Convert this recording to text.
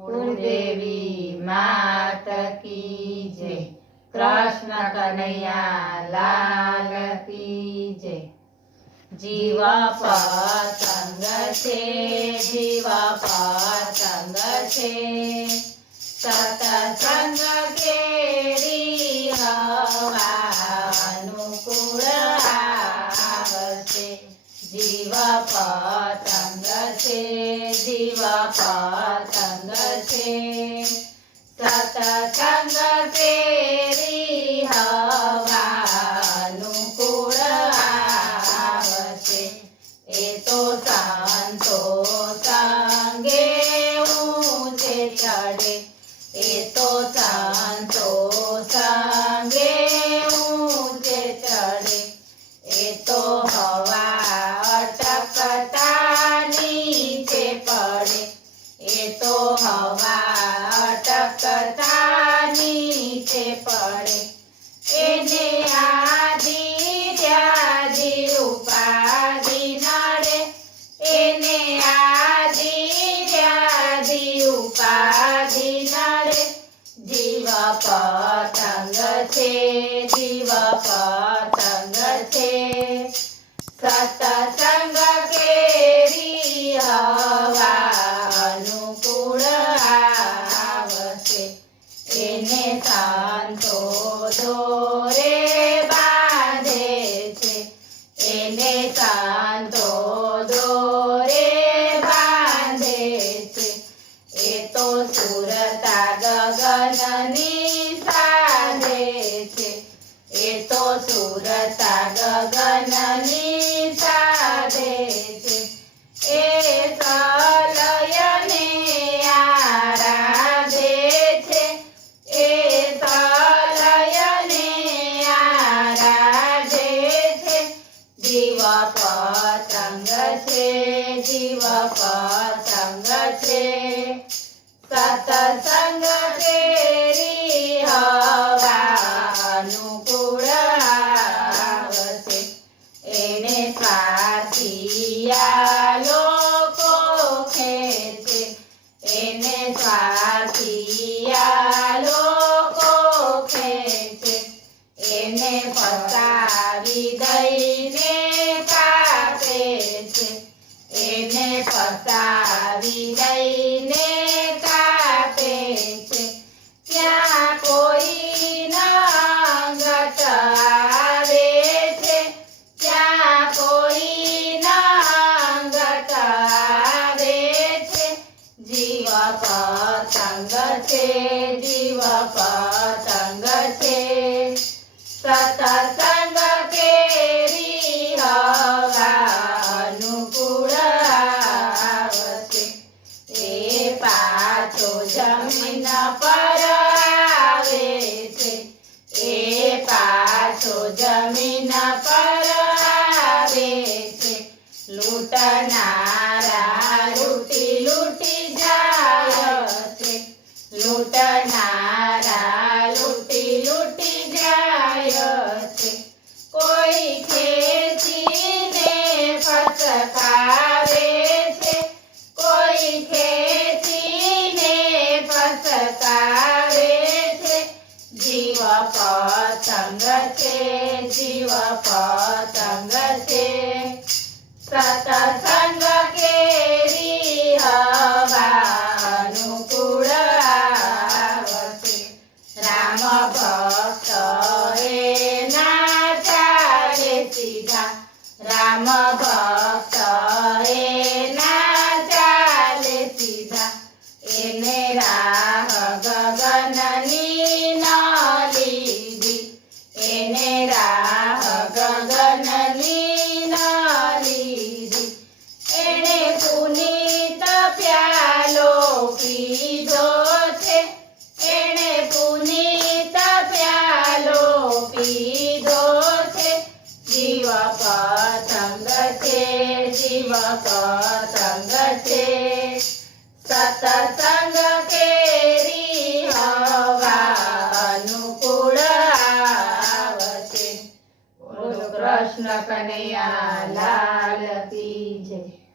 कुलदेवी मात की जय। कृष्ण कन्हैया लाल की जय। जीव पतंग छे, जीव पतंग छे, सत्संग केरी हवा अनुकूल आवशे। जीव पतंग छे, जीव पतंग छे, सत्संग केरी हवा अनुकूल आवशे। ए तो संतो संगे ऊंचे चढ़े, ए तो संतो संगे ऊंचे चढ़े, ए तो हवा अटकता नीचे पड़े, ए तो हवा अटकता नीचे पड़े। एने आदि व्याधि उपाधि नड़े, एने आदि व्याधि उपाधि नड़े। जीव पतंग छे, जीव पतंग छे, सत्संग केरी हवा अनुकूल आवशे। एने संतो दोरे बांधे छे, एने संतो दोरे बांधे छे। ए तो सुरता गगननी साधे छे, ए तो सुरता गगननी साधे छे। ए सलयने आराधे छे, ए सलयने आराधे छे। जीव पतंग छे, जीव पतंग छे, सत्संग केरी हवा अनुकूल आवशे। एने स्वार्थिया लोको खेचे, एने स्वार्थिया लोको खेचे। एने फसावी दईने कापे छे, एने फसावी दईने कापे छे। ત્યાં કોઈ નંગત આવે છે, ત્યાં કોઈ નંગત આવે છે। જીવ પતંગ છે, જીવ પતંગ છે, સત્સંગ કેરી હવા અનુકૂળ આવશે। એ પાછો જમીન પર આવે છે, એ પાછો જમીન પર આવે છે। લૂંટનારા લૂંટી લૂંટી જાય છે, લૂંટનારા લૂંટી લૂંટી જાય છે। કોઈ ખેંચીને ફસકાવે છે, કોઈ ખેંચીને ફસકાવે છે। જીવ પતંગ છે, જીવ પતંગ છે, સત્સંગ કેરી હવા અનુકૂળ આવશે। રામ ભક્ત એના ચાલે સીધા, રામ ભક્ત એના ચાલે સીધા। એને રાહ ગગનની ન લીધી, એને રાહ ગગનની ન લીધી। એને પુનીત પ્યાલો પીધો છે, એને પુનીત પ્યાલો પીધો છે। જીવ પતંગ છે, જીવ પતંગ છે, સત્સંગ કેરી હવા અનુકૂળ આવશે। બોલો કૃષ્ણ કનૈયા લાલ કી જય।